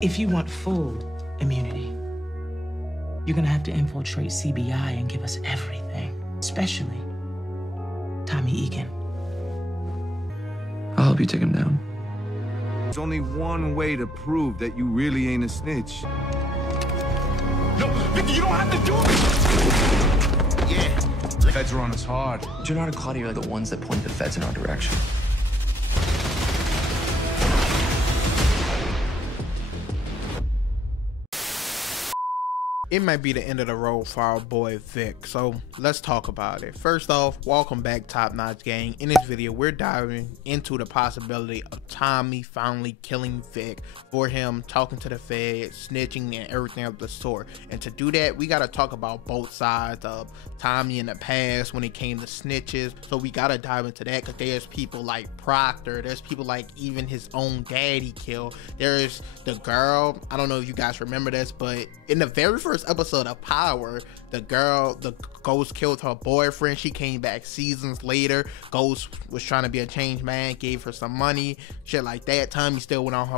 If you want full immunity, you're gonna have to infiltrate CBI and give us everything, especially Tommy Egan. I'll help you take him down. There's only one way to prove that you really ain't a snitch. No, Vicky, you don't have to do it! Yeah. The feds are on us hard. Gennard and Claudia are the ones that point the feds in our direction. It might be the end of the road for our boy Vic, so let's talk about it. First off, welcome back Top Notch Gang. In this video, we're diving into the possibility of Tommy finally killing Vic for him talking to the feds, snitching, and everything of the sort. And to do that, we gotta talk about both sides of Tommy in the past when it came to snitches. So we gotta dive into that because there's people like Proctor, there's people like even his own dad he killed. There's the girl, I don't know if you guys remember this, but in the very first episode of Power, the Ghost killed her boyfriend. She came back seasons later. Ghost was trying to be a changed man, gave her some money, shit like that. Tommy still went on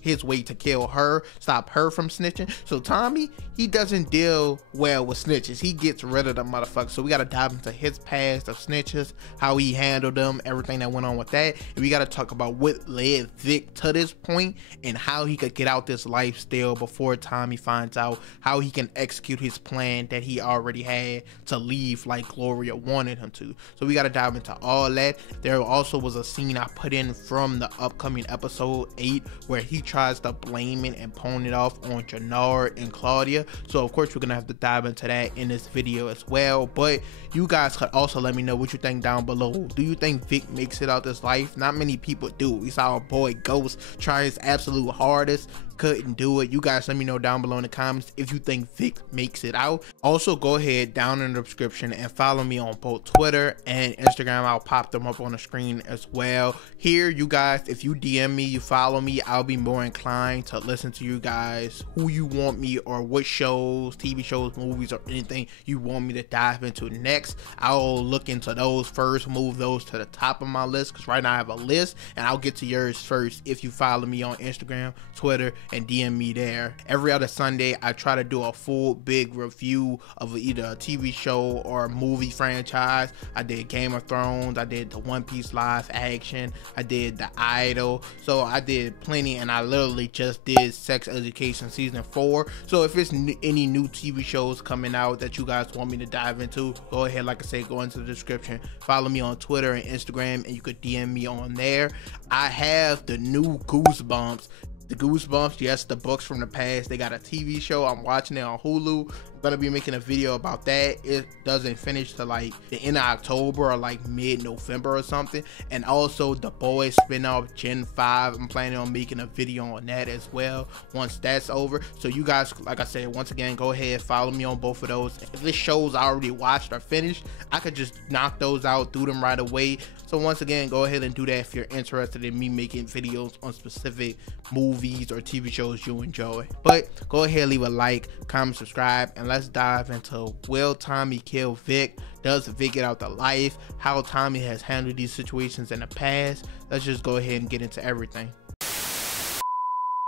his way to kill her, stop her from snitching. So Tommy, he doesn't deal well with snitches. He gets rid of the motherfucker. So we gotta dive into his past of snitches, how he handled them, everything that went on with that. And we gotta talk about what led Vic to this point and how he could get out this lifestyle before Tommy finds out how he can execute his plan that he already had to leave like Gloria wanted him to. So we got to dive into all that. There also was a scene I put in from the upcoming episode 8 where he tries to blame it and pawn it off on Gennard and Claudia. So of course we're gonna have to dive into that in this video as well, but you guys could also let me know what you think down below. Do you think Vic makes it out this life? Not many people do. We saw our boy Ghost try his absolute hardest, couldn't do it. You guys let me know down below in the comments if you think Vic makes it out. Also go ahead down in the description and follow me on both Twitter and Instagram. I'll pop them up on the screen as well. Here, you guys, if you DM me, you follow me, I'll be more inclined to listen to you guys, who you want me or what shows, TV shows, movies, or anything you want me to dive into next. I'll look into those first, move those to the top of my list because right now I have a list, and I'll get to yours first if you follow me on Instagram, Twitter, and DM me there. Every other Sunday I try to do a full big review of either a TV show or a movie franchise. I did Game of Thrones, I did the One Piece live action, I did The Idol, so I did plenty, and I literally just did Sex Education season 4. So if it's any new TV shows coming out that you guys want me to dive into, go ahead, like I said, go into the description, follow me on Twitter and Instagram, and you could DM me on there. I have the new Goosebumps. The Goosebumps, yes, the books from the past. They got a TV show. I'm watching it on Hulu. I'm gonna be making a video about that. It doesn't finish till like the end of October or like mid-November or something. And also the Boys spinoff Gen 5. I'm planning on making a video on that as well once that's over. So you guys, like I said, once again, go ahead, follow me on both of those. If this show's already watched or finished, I could just knock those out, do them right away. So once again, go ahead and do that if you're interested in me making videos on specific movies or TV shows you enjoy. But go ahead, leave a like, comment, subscribe, and let's dive into will Tommy kill Vic? Does Vic get out the life? How Tommy has handled these situations in the past? Let's just go ahead and get into everything. Of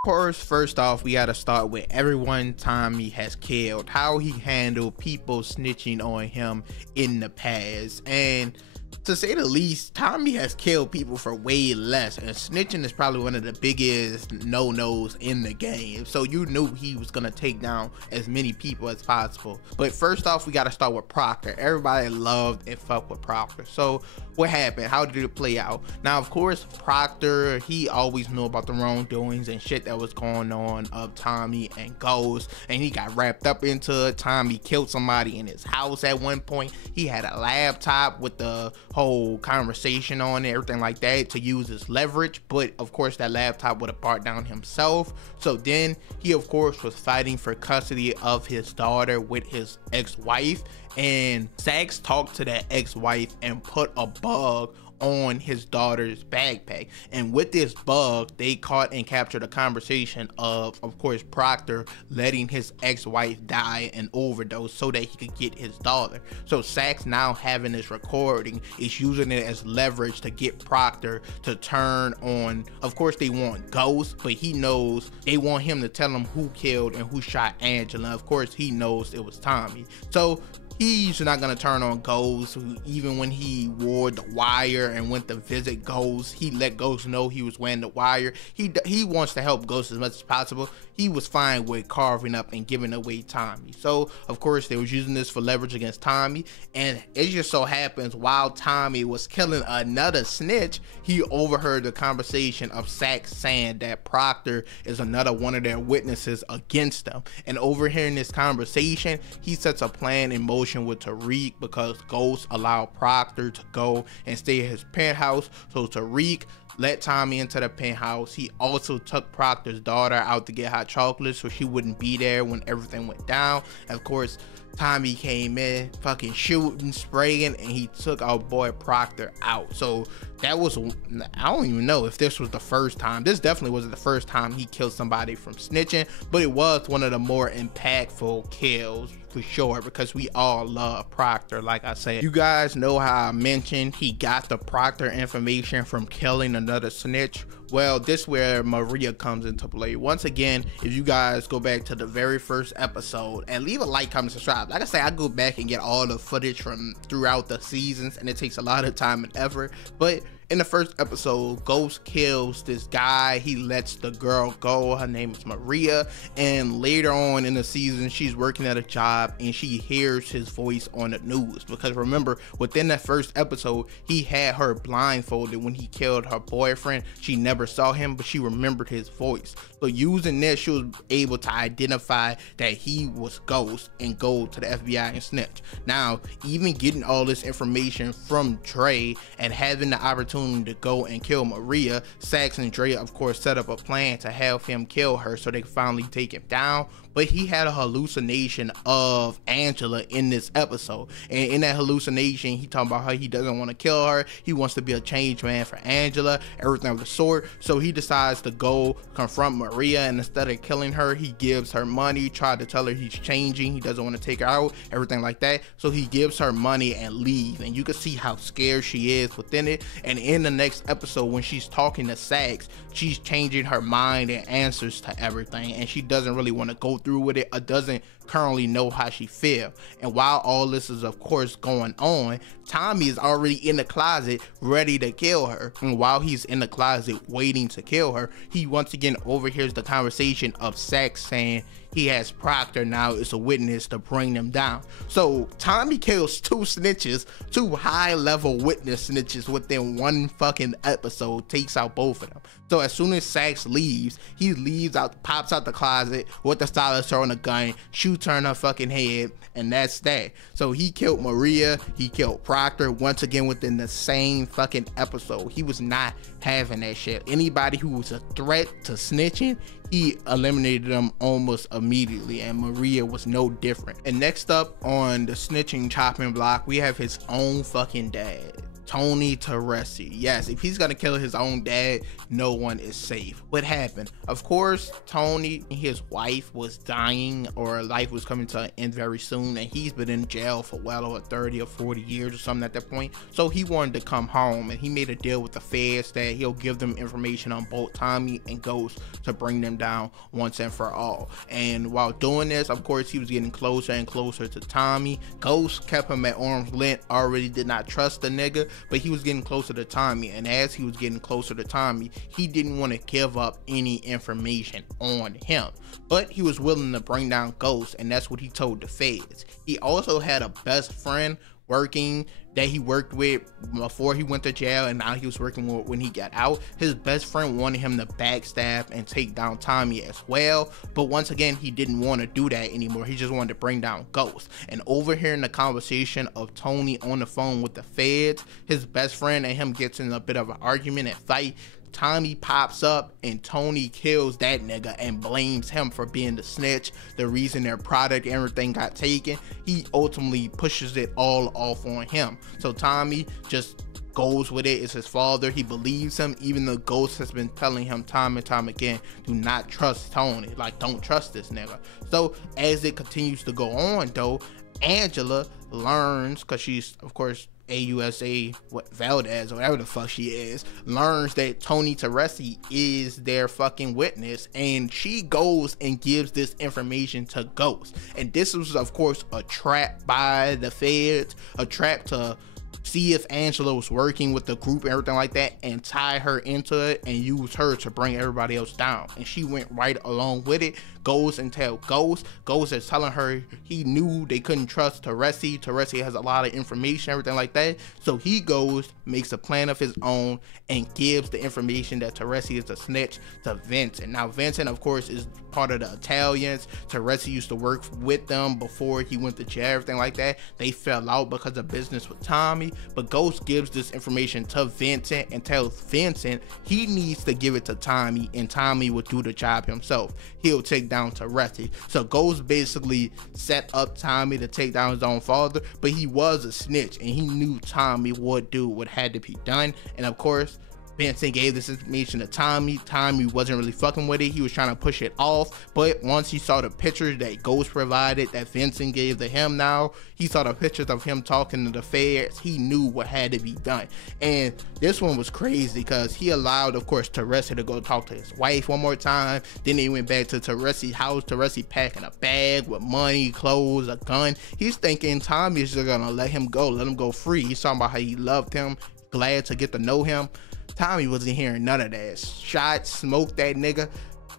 course, first off, we gotta start with everyone Tommy has killed, how he handled people snitching on him in the past. And to say the least, Tommy has killed people for way less, and snitching is probably one of the biggest no-nos in the game. So you knew he was gonna take down as many people as possible. But first off, we gotta start with Proctor. Everybody loved and fucked with Proctor. So what happened? How did it play out? Now, of course, Proctor, he always knew about the wrongdoings and shit that was going on of Tommy and Ghost, and he got wrapped up into it. Tommy killed somebody in his house at one point. He had a laptop with the whole conversation on it, everything like that, to use as leverage, but of course that laptop would have brought down himself. So then he of course was fighting for custody of his daughter with his ex-wife, and Sax talked to that ex-wife and put a bug on his daughter's backpack. And with this bug, they caught and captured a conversation of course, Proctor letting his ex-wife die an overdose so that he could get his daughter. So Saxe, now having this recording, is using it as leverage to get Proctor to turn on. Of course, they want Ghost, but he knows they want him to tell them who killed and who shot Angela. Of course, he knows it was Tommy. So he's not gonna turn on Ghost. Even when he wore the wire and went to visit Ghost, he let Ghost know he was wearing the wire. He wants to help Ghost as much as possible. He was fine with carving up and giving away Tommy. So of course they was using this for leverage against Tommy, and it just so happens while Tommy was killing another snitch, he overheard the conversation of Saxe saying that Proctor is another one of their witnesses against them. And overhearing this conversation, he sets a plan in motion with Tariq, because Ghost allowed Proctor to go and stay at his penthouse. So Tariq let Tommy into the penthouse. He also took Proctor's daughter out to get hot chocolate so she wouldn't be there when everything went down. And of course, Tommy came in fucking shooting, spraying, and he took our boy Proctor out. So that was, I don't even know if this was the first time. This definitely wasn't the first time he killed somebody from snitching, but it was one of the more impactful kills for sure, because we all love Proctor. Like I said, you guys know how I mentioned he got the Proctor information from killing another snitch. Well, this is where Maria comes into play. Once again, if you guys go back to the very first episode and leave a like, comment, subscribe. Like I say, I go back and get all the footage from throughout the seasons, and it takes a lot of time and effort. But in the first episode, Ghost kills this guy. He lets the girl go. Her name is Maria. And later on in the season, she's working at a job and she hears his voice on the news. Because remember, within that first episode, he had her blindfolded when he killed her boyfriend. She never saw him, but she remembered his voice. So using this, she was able to identify that he was Ghost and go to the FBI and snitch. Now, even getting all this information from Dre and having the opportunity to go and kill Maria, Saxe and Dre of course set up a plan to have him kill her so they could finally take him down. But he had a hallucination of Angela in this episode, and in that hallucination he talking about how he doesn't want to kill her, he wants to be a changed man for Angela, everything of the sort. So he decides to go confront Maria, and instead of killing her, he gives her money, tried to tell her he's changing, he doesn't want to take her out, everything like that. So he gives her money and leave, and you can see how scared she is within it. And in the next episode, when she's talking to Saxe, she's changing her mind and answers to everything, and she doesn't really want to go through with it or doesn't currently know how she feel. And while all this is of course going on, Tommy is already in the closet ready to kill her. And while he's in the closet waiting to kill her, he once again overhears the conversation of Saxe saying he has Proctor now as a witness to bring them down. So Tommy kills two snitches, two high level witness snitches within one fucking episode, takes out both of them. So as soon as Saxe leaves, he leaves out, pops out the closet with the stylist throwing a gun, shoots her in her fucking head, and that's that. So he killed Maria, he killed Proctor once again within the same fucking episode. He was not having that shit. Anybody who was a threat to snitching, he eliminated them almost immediately, and Maria was no different. And next up on the snitching chopping block, we have his own fucking dad, Tony Teresi. Yes, if he's gonna kill his own dad, no one is safe. What happened? Of course, Tony, his wife was dying, or life was coming to an end very soon, and he's been in jail for well over 30 or 40 years or something at that point. So he wanted to come home, and he made a deal with the feds that he'll give them information on both Tommy and Ghost to bring them down once and for all. And while doing this, of course, he was getting closer and closer to Tommy. Ghost kept him at arm's length, already did not trust the nigga, but he was getting closer to Tommy. And as he was getting closer to Tommy, he didn't want to give up any information on him, but he was willing to bring down Ghost, and that's what he told the feds. He also had a best friend working that he worked with before he went to jail, and now he was working with when he got out. His best friend wanted him to backstab and take down Tommy as well, but once again, he didn't want to do that anymore. He just wanted to bring down Ghost. And overhearing the conversation of Tony on the phone with the feds, his best friend and him gets in a bit of an argument and fight. Tommy pops up and Tony kills that nigga and blames him for being the snitch, the reason their product and everything got taken. He ultimately pushes it all off on him. So Tommy just goes with it. It's his father. He believes him, even though Ghost has been telling him time and time again, do not trust Tony. Like, don't trust this nigga. So as it continues to go on though, Angela learns, because she's of course AUSA Valdez or whatever the fuck she is, learns that Tony Teresi is their fucking witness, and she goes and gives this information to Ghost. And this was of course a trap by the feds, a trap to see if Angela was working with the group and everything like that, and tie her into it and use her to bring everybody else down. And she went right along with it. Goes and tell Ghost. Ghost is telling her he knew they couldn't trust Teresi. Teresi has a lot of information, everything like that. So he goes, makes a plan of his own, and gives the information that Teresi is a snitch to Vincent. Now Vincent of course is part of the Italians. Teresi used to work with them before he went to jail, everything like that. They fell out because of business with Tommy, but Ghost gives this information to Vincent and tells Vincent he needs to give it to Tommy, and Tommy will do the job himself. He'll take down Teresi. So Ghost basically set up Tommy to take down his own father, but he was a snitch and he knew Tommy would do what had to be done. And of course Vincent gave this information to Tommy. Tommy wasn't really fucking with it. He was trying to push it off, but once he saw the pictures that Ghost provided, that Vincent gave to him, now he saw the pictures of him talking to the feds, he knew what had to be done. And this one was crazy because he allowed of course Teresi to go talk to his wife one more time. Then they went back to Teresi's house. Teresi packing a bag with money, clothes, a gun. He's thinking Tommy is just gonna let him go free. He's talking about how he loved him, glad to get to know him. Tommy wasn't hearing none of that. Shot, smoked that nigga,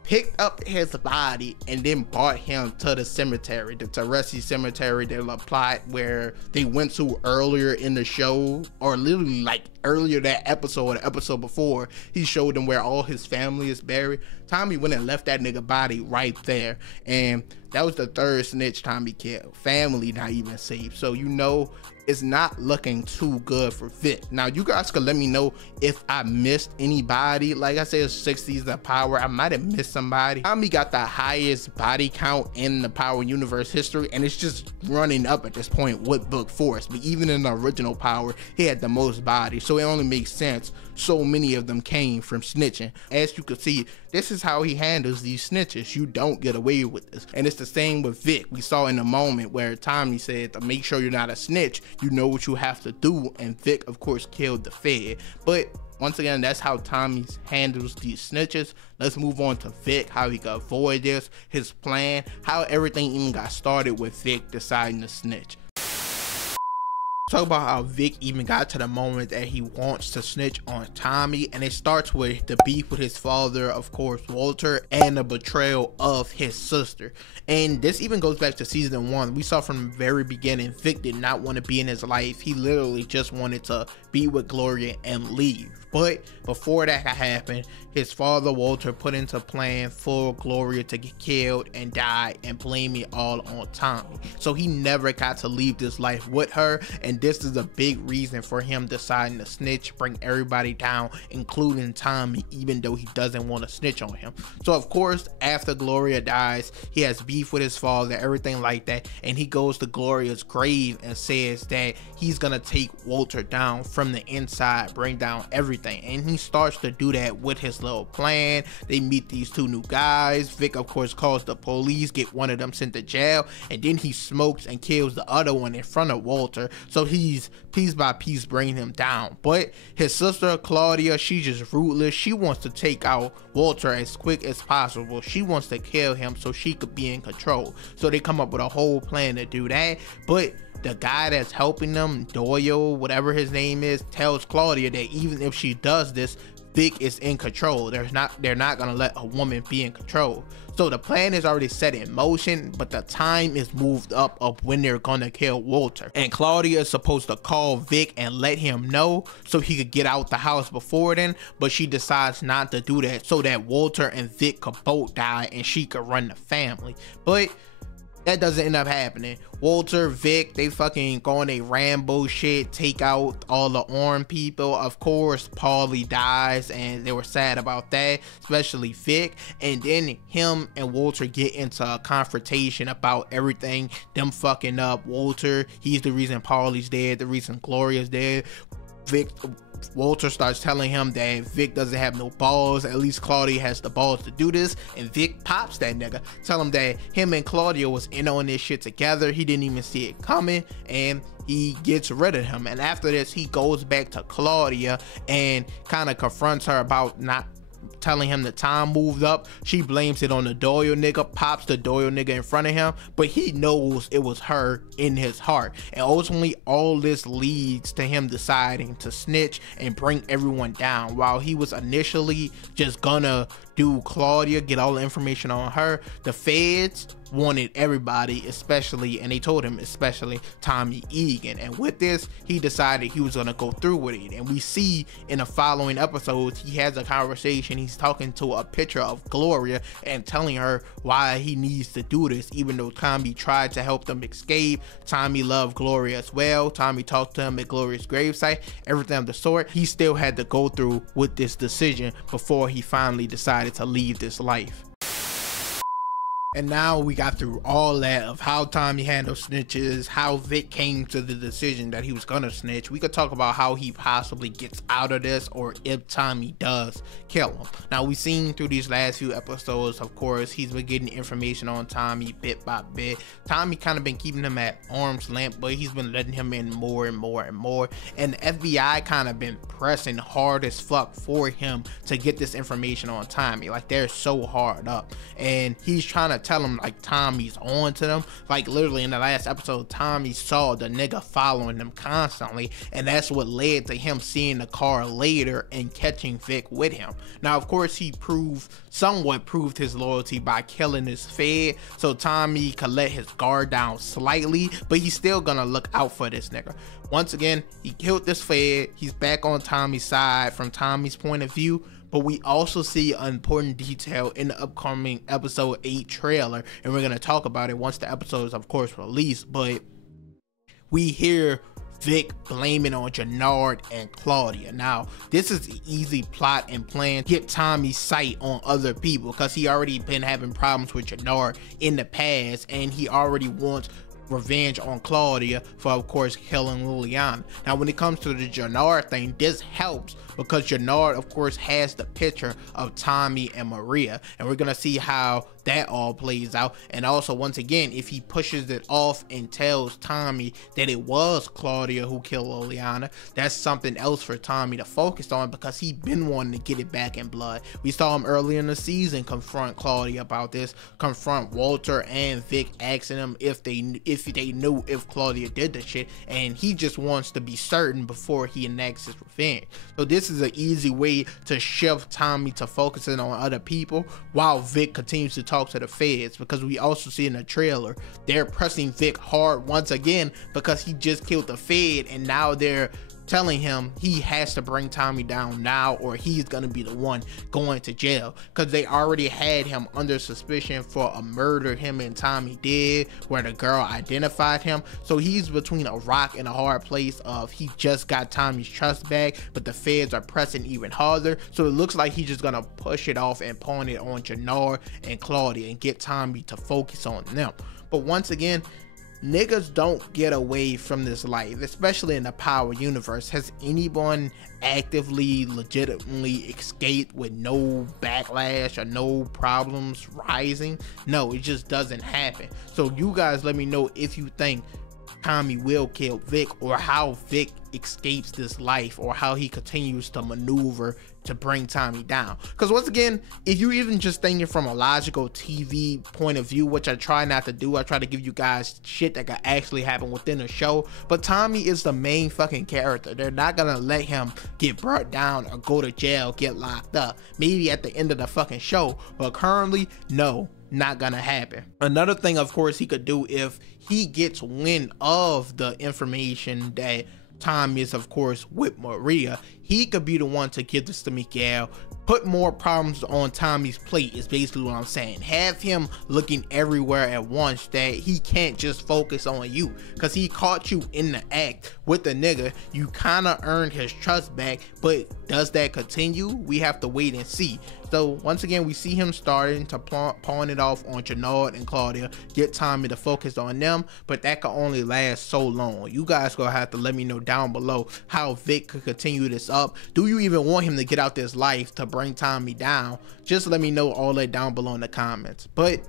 picked up his body, and then brought him to the cemetery, the Teresi cemetery, the plot where they went to earlier in the show, or literally like earlier that episode or the episode before. He showed them where all his family is buried. Tommy went and left that nigga body right there, and that was the third snitch Tommy killed. Family not even safe. So you know it's not looking too good for Vic. Now you guys could let me know if I missed anybody. Like I said, 60s the power, I might have missed somebody. Tommy got the highest body count in the Power universe history, and it's just running up at this point with Book Force. But even in the original Power, he had the most bodies, so it only makes sense so many of them came from snitching. As you can see, this is how he handles these snitches. You don't get away with this. And it's the same with Vic. We saw in the moment where Tommy said to make sure you're not a snitch, you know what you have to do, and Vic of course killed the Fed. But once again, that's how Tommy handles these snitches. Let's move on to Vic, how he could avoid this, his plan, how everything even got started with Vic deciding to snitch. Talk about how Vic even got to the moment that he wants to snitch on Tommy, and it starts with the beef with his father, of course Walter, and the betrayal of his sister. And this even goes back to season 1. We saw from the very beginning Vic did not want to be in his life. He literally just wanted to be with Gloria and leave. But before that happened, his father Walter put into plan for Gloria to get killed and die and blame it all on Tommy. So he never got to leave this life with her, and this is a big reason for him deciding to snitch, bring everybody down, including Tommy, even though he doesn't want to snitch on him. So of course, after Gloria dies, he has beef with his father, everything like that, and he goes to Gloria's grave and says that he's gonna take Walter down from the inside, bring down everything. And he starts to do that with his little plan. They meet these two new guys. Vic of course calls the police, get one of them sent to jail, and then he smokes and kills the other one in front of Walter. So he's piece by piece bringing him down. But his sister Claudia, she's just ruthless. She wants to take out Walter as quick as possible. She wants to kill him so she could be in control. So they come up with a whole plan to do that. But the guy that's helping them, Doyle, whatever his name is, tells Claudia that even if she does this, Vic is in control. They're not gonna let a woman be in control. So the plan is already set in motion, but the time is moved up of when they're gonna kill Walter. And Claudia is supposed to call Vic and let him know so he could get out the house before then, but she decides not to do that so that Walter and Vic could both die and she could run the family. But that doesn't end up happening. Walter, Vic, they fucking go on a Rambo shit, take out all the armed people. Of course, Paulie dies, and they were sad about that, especially Vic. And then him and Walter get into a confrontation about everything, them fucking up Walter. He's the reason Paulie's dead, the reason Gloria's dead. Walter starts telling him that Vic doesn't have no balls, at least Claudia has the balls to do this, and Vic pops that nigga, tell him that him and Claudia was in on this shit together, he didn't even see it coming, and he gets rid of him. And after this, he goes back to Claudia and kind of confronts her about not telling him the time moved up. She blames it on the Doyle nigga, pops the Doyle nigga in front of him, but he knows it was her in his heart. And ultimately, all this leads to him deciding to snitch and bring everyone down. While he was initially just gonna do Claudia, get all the information on her, the feds wanted everybody, especially, and they told him especially Tommy Egan. And with this, he decided he was gonna go through with it. And we see in the following episodes, he has a conversation, he's talking to a picture of Gloria and telling her why he needs to do this. Even though Tommy tried to help them escape, Tommy loved Gloria as well, Tommy talked to him at Gloria's gravesite, everything of the sort, he still had to go through with this decision before he finally decided to leave this life. And now we got through all that of how Tommy handled snitches, how Vic came to the decision that he was gonna snitch. We could talk about how he possibly gets out of this, or if Tommy does kill him. Now, we've seen through these last few episodes, of course, he's been getting information on Tommy bit by bit. Tommy kind of been keeping him at arm's length, but he's been letting him in more and more and more. And the FBI kind of been pressing hard as fuck for him to get this information on Tommy. Like, they're so hard up. And he's trying to tell him like Tommy's on to them. Like, literally in the last episode, Tommy saw the nigga following them constantly, and that's what led to him seeing the car later and catching Vic with him. Now, of course, he somewhat proved his loyalty by killing his fed, so Tommy could let his guard down slightly, but he's still gonna look out for this nigga. Once again, he killed this fed, he's back on Tommy's side from Tommy's point of view. But we also see an important detail in the upcoming episode 8 trailer, and we're going to talk about it once the episode is, of course, released. But we hear Vic blaming on Jannard and Claudia. Now, this is an easy plot and plan to get Tommy's sight on other people, because he already been having problems with Jannard in the past, and he already wants revenge on Claudia for, of course, killing Liliana. Now, when it comes to the Jannard thing, this helps because Jannard, of course, has the picture of Tommy and Maria, and we're gonna see how that all plays out. And also, once again, if he pushes it off and tells Tommy that it was Claudia who killed Liliana, that's something else for Tommy to focus on, because he been wanting to get it back in blood. We saw him earlier in the season confront Claudia about this, confront Walter and Vic, asking them if they knew if Claudia did the shit, and he just wants to be certain before he enacts his revenge. So this is an easy way to shift Tommy to focusing on other people while Vic continues to talk to the feds, because we also see in the trailer they're pressing Vic hard once again because he just killed the fed, and now they're telling him he has to bring Tommy down now or he's gonna be the one going to jail, because they already had him under suspicion for a murder him and Tommy did where the girl identified him. So he's between a rock and a hard place of he just got Tommy's trust back, but the feds are pressing even harder. So it looks like he's just gonna push it off and point it on Jannard and Claudia and get Tommy to focus on them. But once again, niggas don't get away from this life, especially in the Power universe. Has anyone actively, legitimately escaped with no backlash or no problems rising? No, it just doesn't happen. So you guys let me know if you think Tommy will kill Vic, or how Vic escapes this life, or how he continues to maneuver to bring Tommy down. Because once again, if you even just thinking from a logical TV point of view, which I try not to do, I try to give you guys shit that could actually happen within the show, but Tommy is the main fucking character. They're not gonna let him get brought down or go to jail, get locked up. Maybe at the end of the fucking show, but currently, no, not gonna happen. Another thing, of course, he could do if he gets wind of the information that Tommy is, of course, with Maria, he could be the one to give this to Miguel. Put more problems on Tommy's plate is basically what I'm saying. Have him looking everywhere at once, that he can't just focus on you, because he caught you in the act with the nigga. You kind of earned his trust back, but does that continue? We have to wait and see. So once again, we see him starting to pawn it off on Janard and Claudia, get Tommy to focus on them, but that can only last so long. You guys gonna have to let me know down below how Vic could continue this up. Do you even want him to get out this life to bring Tommy down? Just let me know all that down below in the comments. But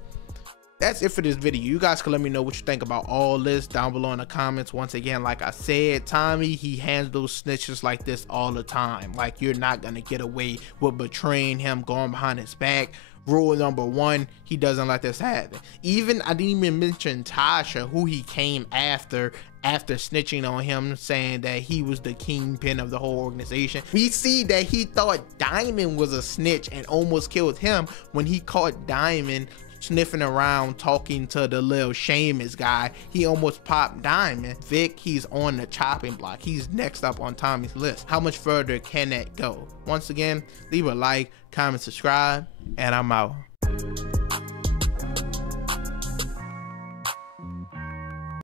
that's it for this video. You guys can let me know what you think about all this down below in the comments. Once again, like I said, Tommy, he handles snitches like this all the time. Like, you're not gonna get away with betraying him, going behind his back. Rule number one, he doesn't let this happen. Even, I didn't even mention Tasha, who he came after snitching on him, saying that he was the kingpin of the whole organization. We see that he thought Diamond was a snitch and almost killed him when he caught Diamond sniffing around talking to the little Seamus guy. He almost popped Diamond. Vic, he's on the chopping block. He's next up on Tommy's list. How much further can that go? Once again, leave a like, comment, subscribe, and I'm out.